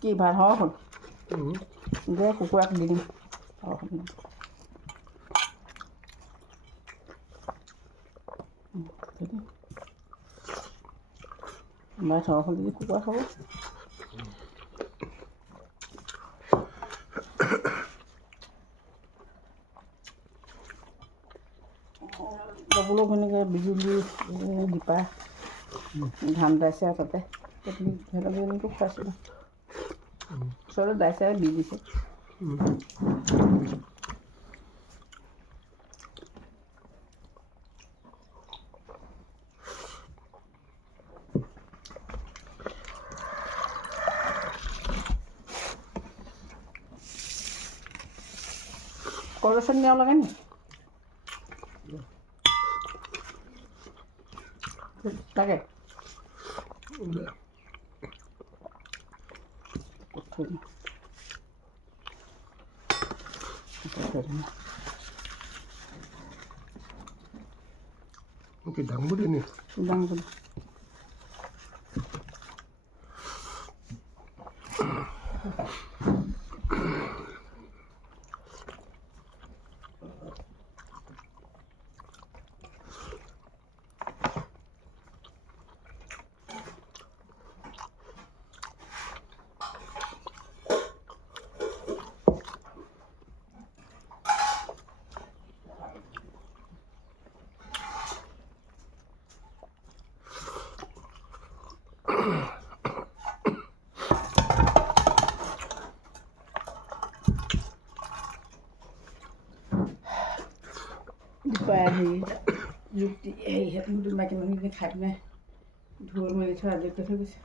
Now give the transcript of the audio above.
কি ভাত হওক হ'ল দে কুকুৰাক দি দিম ভাত হওক হ'ল যদি কুকুৰা খাব বাবুলক এনেকৈ বিজুলী দীপা ধান দাইছে আৰু তাতে সিহঁতক খুৱাইছিলোঁ ওচৰতে দাইছে দি দিছে কলচোন নিয়াব লাগে নি লাগে Dangsbudi nih. Dangsbudi. যুক্তি এই হেৰি মাইকী মানুহখিনি খাই পিনে ধুই মেলি থৈ আজৰি কৰি থৈ গৈছে